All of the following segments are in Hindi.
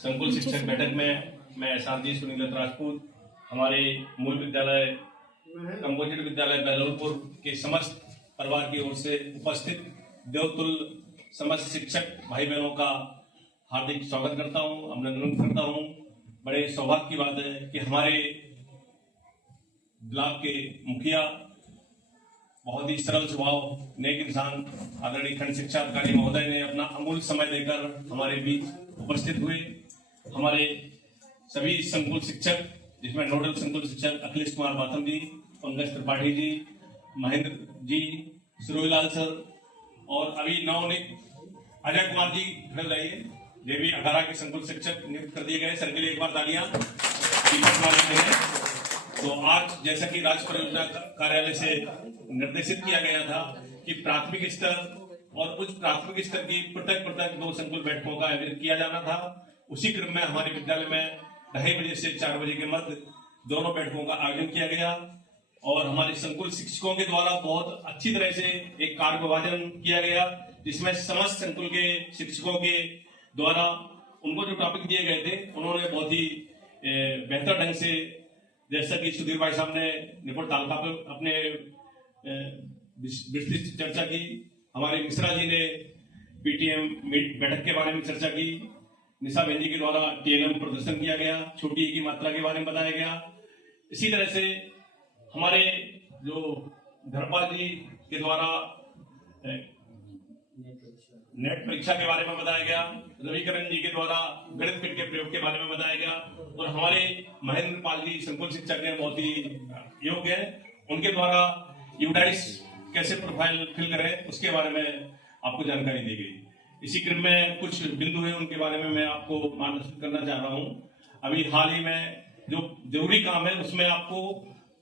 संकुल शिक्षक बैठक में मैं सारजी सुनील राजपूत हमारे मूल विद्यालय कंपोजिट विद्यालय बहलोलपुर के समस्त परिवार की ओर से उपस्थित देवतुल्य समस्त शिक्षक भाई बहनों का हार्दिक स्वागत करता हूं, अभिनंदन करता हूं। बड़े सौभाग्य की बात है कि हमारे ब्लॉक के मुखिया बहुत ही सरल स्वभाव नेक इंसान आदरणीय खंड शिक्षा अधिकारी महोदय ने अपना अमूल्य समय देकर हमारे बीच उपस्थित हुए। हमारे सभी संकुल शिक्षक जिसमें नोडल संकुल शिक्षक अखिलेश कुमार बाथम जी, पंकज त्रिपाठी जी, महेंद्र जी, सुरोईलाल सर और अभी नवनियुक्त अजय कुमार जी मिल रही है, ये भी 18 के संकुल शिक्षक नियुक्त कर दिए गए। सर के लिए एक बार तालियां। तो आज जैसा कि राज्य परियोजना कार्यालय से निर्देशित किया गया था कि प्राथमिक स्तर और उच्च प्राथमिक स्तर की पृथक 2 संकुल बैठकों का आयोजन किया जाना था, उसी क्रम में हमारे विद्यालय में 2:30 बजे से 4 बजे के मध्य दोनों बैठकों का आयोजन किया गया और हमारे संकुल शिक्षकों के द्वारा बहुत अच्छी तरह से एक कार्य विभाजन किया गया, जिसमें समस्त संकुल के शिक्षकों के द्वारा उनको जो टॉपिक दिए गए थे उन्होंने बहुत ही बेहतर ढंग से, जैसा कि सुधीर भाई साहब ने निपुण तालका पे अपने विस्तृत चर्चा की, हमारे मिश्रा जी ने पीटीएम बैठक के बारे में चर्चा की, निशा बहन जी के द्वारा टीएलएम प्रदर्शन किया गया, छोटी की मात्रा के बारे में बताया गया। इसी तरह से हमारे जो धर्मपाल जी के द्वारा नेट परीक्षा के बारे में बताया गया, रविकरण जी के द्वारा गणित किट के प्रयोग के बारे में बताया गया और हमारे महेंद्र पाल जी संकुल शिक्षक हैं, बहुत ही योग्य हैं, उनके द्वारा यूडाइस कैसे प्रोफाइल फिल करें उसके बारे में आपको जानकारी दी गई। इसी क्रम में कुछ बिंदु है उनके बारे में मैं आपको मार्गदर्शन करना चाह रहा हूँ। अभी हाल ही में जो जरूरी काम है उसमें आपको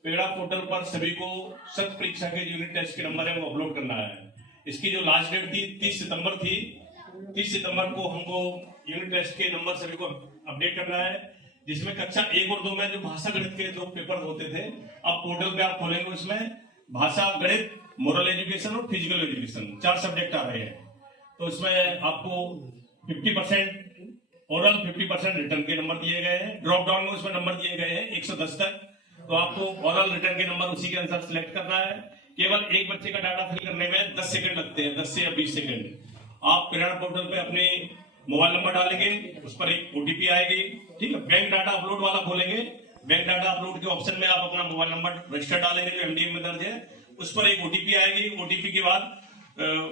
पेड़ा पोर्टल पर सभी को शत परीक्षा के यूनिट टेस्ट के नंबर है वो अपलोड करना है। इसकी जो लास्ट डेट थी 30 सितंबर थी, 30 सितंबर को हमको यूनिट टेस्ट के नंबर सभी को अपडेट करना है, जिसमें कक्षा 1 और 2 में जो भाषा गणित के 2 पेपर होते थे, अब पोर्टल पे आप खोलेंगे उसमें भाषा गणित, मोरल एजुकेशन और फिजिकल एजुकेशन 4 सब्जेक्ट आ रहे हैं। तो इसमें आपको 50% ओरल 50% रिटर्न के नंबर दिए गए हैं। ड्रॉप डाउन में उसमें नंबर दिए गए हैं 110 तक, तो आपको ओरल रिटर्न के नंबर उसी के अनुसार सिलेक्ट करना है। केवल एक बच्चे का डाटा फिल करने में 10 सेकंड लगते हैं, 10 से या 20 सेकंड। आप प्रेरणा पोर्टल पे अपने मोबाइल नंबर डालेंगे, उस पर एक ओटीपी आएगी, ठीक है। बैंक डाटा अपलोड वाला खोलेंगे, बैंक डाटा अपलोड के ऑप्शन में आप अपना मोबाइल नंबर रजिस्टर डालेंगे जो एमडीएम में दर्ज है, उस पर एक ओटीपी आएगी। ओटीपी के बाद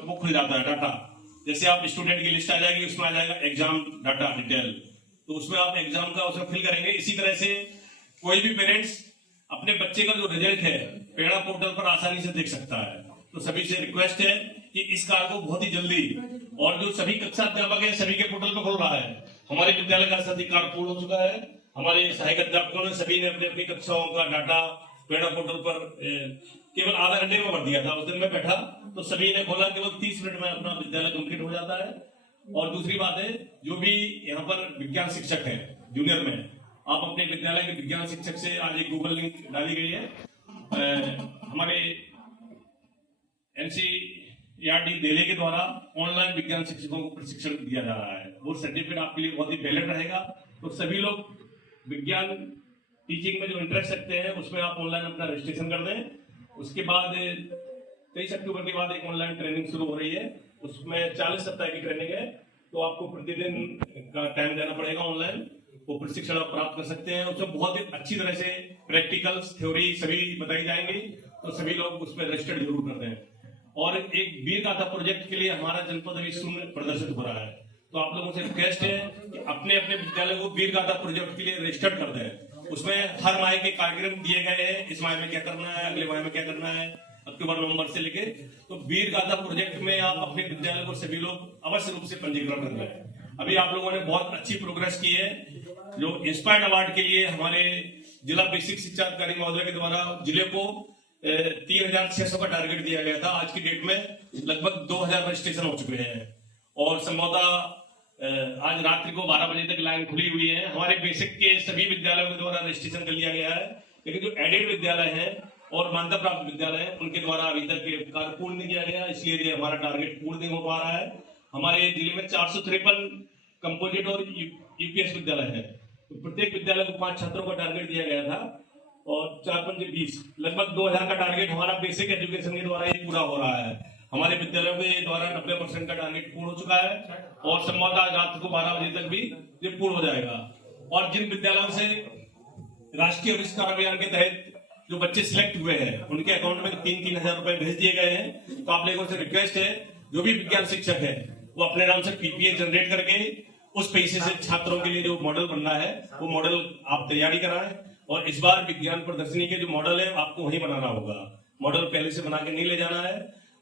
वो खुल जाता है डाटा। जैसे आप स्टूडेंट की लिस्ट आ जाएगी, उसमें आ जाएगा एग्जाम डाटा डिटेल, तो उसमें आप एग्जाम का उसमें फिल करेंगे। इसी तरह से कोई भी पेरेंट्स अपने बच्चे का जो रिजल्ट है प्रेरणा पोर्टल पर आसानी से देख सकता है। तो सभी से रिक्वेस्ट है कि इस कार्य को बहुत ही जल्दी, और जो सभी कक्षा अध्यापक है सभी के पोर्टल पर खोल रहा है। हमारे विद्यालय का सभी कार्य पूर्ण हो चुका है। हमारे सहायक अध्यापकों ने सभी ने अपनी अपनी कक्षाओं का डाटा प्रेरणा पोर्टल पर केवल आधा घंटे में भर दिया था। उस दिन मैं बैठा तो सभी ने खोला, केवल 30 मिनट में अपना विद्यालय कंप्लीट हो जाता है। और दूसरी बात है, जो भी यहाँ पर विज्ञान शिक्षक है जूनियर में, आप अपने विद्यालय के विज्ञान शिक्षक से, आज एक गूगल लिंक डाली गई है, हमारे एनसीईआरटी दिल्ली के द्वारा ऑनलाइन विज्ञान शिक्षकों को प्रशिक्षण दिया जा रहा है। वो सर्टिफिकेट आपके लिए बहुत ही वैलिड रहेगा। तो सभी लोग विज्ञान टीचिंग में जो इंटरेस्ट रखते हैं उसमें आप ऑनलाइन अपना रजिस्ट्रेशन कर दें। उसके बाद 23 अक्टूबर के बाद एक ऑनलाइन ट्रेनिंग शुरू हो रही है, उसमें 40 सप्ताह की ट्रेनिंग है। तो आपको प्रतिदिन का टाइम देना पड़ेगा ऑनलाइन, वो प्रशिक्षण आप प्राप्त कर सकते हैं। उसमें बहुत ही अच्छी तरह से प्रैक्टिकल्स, थ्योरी सभी बताई जाएंगी, तो सभी लोग उसमें रजिस्टर जरूर कर दें। और एक वीर गाथा प्रोजेक्ट के लिए हमारा जनपद अभी शून्य प्रदर्शित हो रहा है, तो आप लोगों से रिक्वेस्ट है कि अपने अपने विद्यालय को वीर गाथा प्रोजेक्ट के लिए रजिस्टर कर दें। उसमें हर माह के कार्यक्रम दिए गए हैं, इस माह में क्या करना है, अगले माह में क्या करना है, अक्टूबर नवंबर से लेके। तो वीर गाथा प्रोजेक्ट में आप अपने विद्यालय को सभी लोग अवश्य रूप से पंजीकरण कर लें। अभी आप लोगों ने बहुत अच्छी प्रोग्रेस की है। जो इंस्पायर्ड अवार्ड के लिए हमारे जिला बेसिक शिक्षा अधिकारी महोदय के द्वारा जिले को 3600 का टारगेट दिया गया था। आज की डेट में लगभग 2000 रजिस्ट्रेशन हो चुके हैं और संभवतः आज रात्रि को 12 बजे तक लाइन खुली हुई है। हमारे बेसिक के सभी विद्यालयों के द्वारा रजिस्ट्रेशन कर लिया गया है, लेकिन जो एडेड विद्यालय है और मान्यता प्राप्त विद्यालय है उनके द्वारा अभी तक कार्य पूर्ण नहीं किया गया, इसलिए हमारा टारगेट पूर्ण नहीं हो पा रहा है। हमारे जिले में 453 कंपोजिट और यूपीएस विद्यालय है। तो प्रत्येक विद्यालय को 5 छात्रों का टारगेट दिया गया था और 4×5 लगभग 2000 का टारगेट हमारा बेसिक एजुकेशन के द्वारा ही पूरा हो रहा है। हमारे विद्यालयों के द्वारा 90% का टारगेट पूर्ण हो चुका है और संभवतः रात को 12 बजे तक भी ये पूर्ण हो जाएगा। और जिन विद्यालयों से राष्ट्रीय आविष्कार अभियान के तहत जो बच्चे सिलेक्ट हुए हैं उनके अकाउंट में 3-3 हजार रुपए भेज दिए गए हैं। तो आप लोगों से रिक्वेस्ट है, जो भी विज्ञान शिक्षक है वो अपने नाम से पीपीए जनरेट करके उस पैसे से छात्रों के लिए जो मॉडल बनना है वो मॉडल आप तैयारी कराएं। और इस बार विज्ञान प्रदर्शनी के जो मॉडल है आपको वही बनाना होगा, मॉडल पहले से बना के नहीं ले जाना है।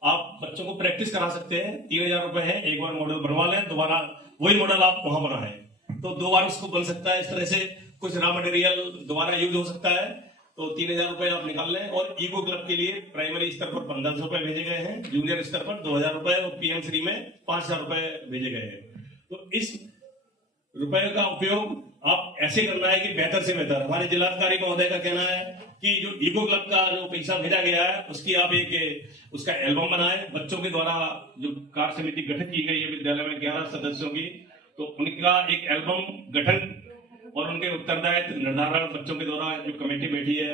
आप बच्चों को प्रैक्टिस करा सकते हैं, 3000 रुपए है, एक बार मॉडल बनवा लें, दोबारा वही मॉडल आप वहां बनाएं तो 2 बार उसको बन सकता है। इस तरह से कुछ रॉ मटेरियल दोबारा यूज हो सकता है। तो 3000 रुपए आप निकाल लें। और ईको क्लब के लिए प्राइमरी स्तर पर 1500 रुपए भेजे गए हैं, जूनियर स्तर पर 2000 रुपए और पीएम श्री में 5000 रुपए भेजे गए हैं। तो इस रुपए का उपयोग आप ऐसे करना है कि बेहतर से बेहतर। हमारे जिलाधिकारी महोदय का कहना है कि जो ईको क्लब का जो पैसा भेजा गया है उसकी आप उसका एल्बम बनाएं। बच्चों के द्वारा जो कार्य समिति गठित की गई है विद्यालय में 11 सदस्यों की, तो उनका एक एल्बम गठन और उनके उत्तरदायित्व निर्धारण बच्चों के द्वारा जो कमेटी बैठी है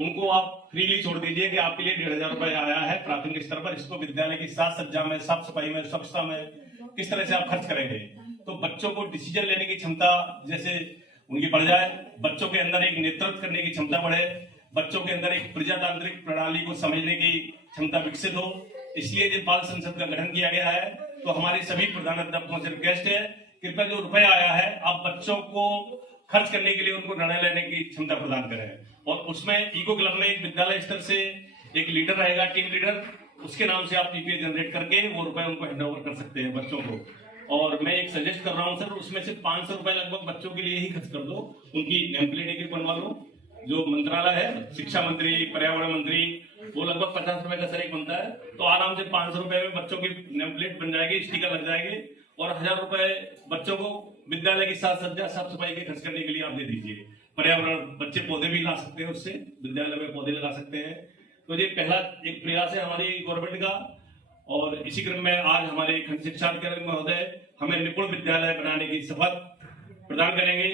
उनको आप फ्रीली छोड़ दीजिए कि आपके लिए 1500 रुपए आया है प्राथमिक स्तर पर, इसको विद्यालय की साज सज्जा में, साफ सफाई में, स्वच्छता में किस तरह से आप खर्च करेंगे। तो बच्चों को डिसीजन लेने की क्षमता जैसे उनकी बढ़ जाए, बच्चों के अंदर एक नेतृत्व करने की क्षमता बढ़े, बच्चों के अंदर एक प्रजातांत्रिक प्रणाली को समझने की क्षमता विकसित हो, इसलिए जो बाल संसद का गठन किया गया है। तो हमारे सभी प्रधानाध्यापकों से रिक्वेस्ट है, कृपया जो रुपया आया है आप बच्चों को खर्च करने के लिए उनको निर्णय लेने की क्षमता प्रदान करें। और उसमें ईको क्लब में एक विद्यालय स्तर से एक लीडर रहेगा, टीम लीडर, उसके नाम से आप पीपीए जनरेट करके वो रुपए उनको हैंड ओवर कर सकते हैं बच्चों को। और मैं एक सजेस्ट कर रहा हूं सर, उसमें से 500 रुपए लगभग बच्चों के लिए ही खर्च कर दो, उनकी नेम प्लेट एक बनवा लो। जो मंत्रालय है, शिक्षा मंत्री, पर्यावरण मंत्री, वो लगभग 50 रुपए का सर एक बनता है, तो आराम से 500 रुपए में बच्चों की नेम प्लेट बन जाएगी, स्टिकर लग जाएंगे और 1000 रुपए बच्चों को विद्यालय की साज सज्जा साफ सफाई के खर्च करने के लिए आप दे दीजिए। पर्यावरण, बच्चे पौधे भी ला सकते हैं, उससे विद्यालय में पौधे लगा सकते हैं। तो ये पहला एक प्रयास है हमारी गवर्नमेंट का। और इसी क्रम में आज हमारे खंड शिक्षा अधिकारी महोदय हमें निपुण विद्यालय बनाने की शपथ प्रदान करेंगे।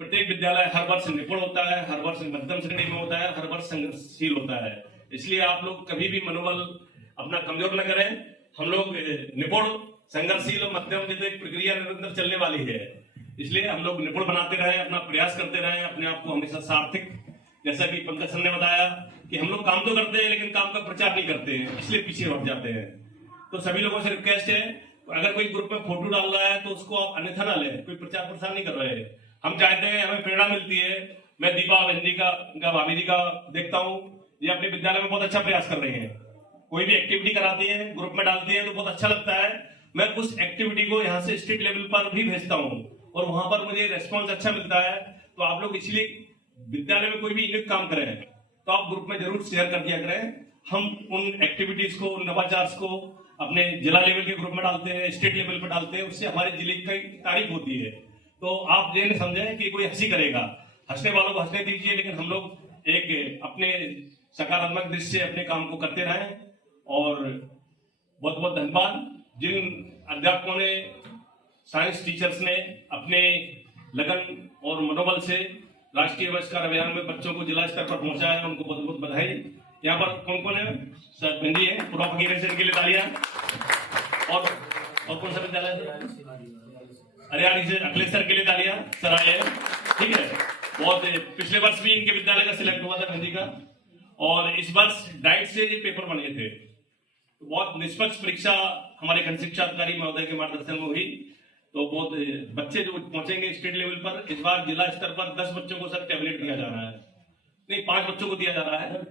प्रत्येक विद्यालय हर वर्ष निपुण होता है, हर वर्ष मध्यम श्रेणी में होता है, हर वर्ष संघर्षशील होता है। इसलिए आप लोग कभी भी मनोबल अपना कमजोर न करें। हम लोग निपुण, संघर्षशील और मध्यम की एक प्रक्रिया निरंतर चलने वाली है, इसलिए हम लोग निपुण बनाते रहें, अपना प्रयास करते रहें, अपने आप को हमेशा सार्थक, जैसा कि पंकज सर ने बताया कि हम लोग काम तो करते हैं लेकिन काम का प्रचार नहीं करते हैं, इसलिए पीछे हट जाते हैं। तो सभी लोगों से रिक्वेस्ट है, अगर कोई ग्रुप में फोटो डाल रहा है तो उसको आप अन्यथा ना लें, कोई प्रचार प्रसार नहीं कर रहे हैं। हम चाहते हैं, हमें प्रेरणा मिलती है। मैं दीपा बहन का भाभी जी का देखता हूँ, ये अपने विद्यालय में बहुत अच्छा प्रयास कर रहे हैं, कोई भी एक्टिविटी कराती है, ग्रुप में डालती है तो बहुत अच्छा लगता है। मैं उस एक्टिविटी को यहाँ से स्टेट लेवल पर भी भेजता हूँ और वहां पर मुझे रेस्पॉन्स अच्छा मिलता है। तो आप लोग इसलिए विद्यालय में कोई भी यूनिक काम करें तो आप ग्रुप में जरूर शेयर कर दिया करें। हम उन एक्टिविटीज को, उन नवाचार को अपने जिला लेवल के ग्रुप में डालते हैं, स्टेट लेवल पर डालते हैं, उससे हमारे जिले की तारीफ होती है। तो आप ये नहीं समझें कि कोई हंसी करेगा, हंसने वालों को हंसने दीजिए, लेकिन हम लोग एक अपने सकारात्मक दृष्टि से अपने काम को करते रहें। और बहुत बहुत धन्यवाद जिन अध्यापकों ने, साइंस टीचर्स ने अपने लगन और मनोबल से राष्ट्रीय आविष्कार अभियान में बच्चों को जिला स्तर पर पहुंचाया है, उनको बहुत बहुत बधाई। यहाँ पर कौन कौन है? सर बंदी है, पूरा फकीर से इनके लिए तालियां। और कौन सा विद्यालय है? हरियाणी से अखिलेश सर के लिए तालियां। सर आए, ठीक है। बहुत पिछले वर्ष भी इनके विद्यालय का सिलेक्ट हुआ था हिंदी का, और इस वर्ष डाइट से ये पेपर बने थे। तो बहुत निष्पक्ष परीक्षा हमारे खंड शिक्षा अधिकारी महोदय के मार्गदर्शन में हुई। तो बहुत बच्चे जो पहुंचेंगे स्टेट लेवल पर, इस बार जिला स्तर पर 10 बच्चों को सर टैबलेट दिया जा रहा है, नहीं 5 बच्चों को दिया जा रहा है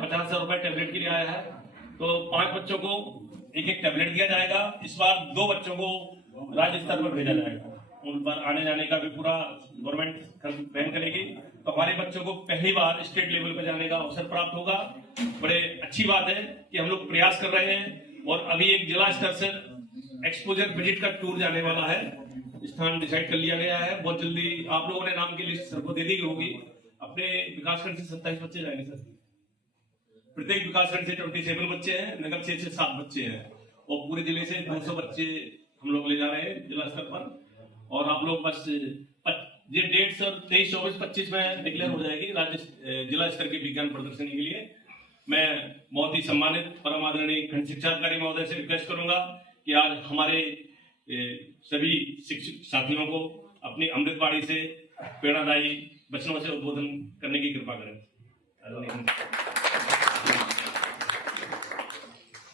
50,000 रुपए टैबलेट के लिए आया है। तो 5 बच्चों को एक एक टैबलेट दिया जाएगा। इस बार 2 बच्चों को राज्य स्तर पर भेजा जाएगा, उन पर आने जाने का भी पूरा गवर्नमेंट वहन करेगी। तो हमारे बच्चों को पहली बार स्टेट लेवल पर जाने का अवसर प्राप्त होगा। बड़े अच्छी बात है कि हम लोग प्रयास कर रहे हैं। और अभी एक जिला स्तर से एक्सपोजर विजिट का टूर जाने वाला है, स्थान डिसाइड कर लिया गया है। बहुत जल्दी आप लोगों ने नाम की लिस्ट सर को दे दी होगी। अपने विकासखंड से 27 बच्चे जाएंगे सर, प्रत्येक विकासखंड से 27 बच्चे हैं, नगर क्षेत्र से 7 बच्चे हैं, और पूरे जिले से 200 बच्चे हम लोग ले जा रहे हैं जिला स्तर पर। और आप लोग बस ये डेट्स और 23, 24, 25 में डिक्लेयर हो जाएगी राज्य जिला स्तर की विज्ञान प्रदर्शनी के लिए। मैं बहुत ही सम्मानित परम आदरणीय खंड शिक्षा अधिकारी महोदय से रिक्वेस्ट करूंगा कि आज हमारे सभी शिक्षक साथियों को अपनी अमृतवाणी से प्रेरणादायी वचनों से उद्बोधन करने की कृपा करें।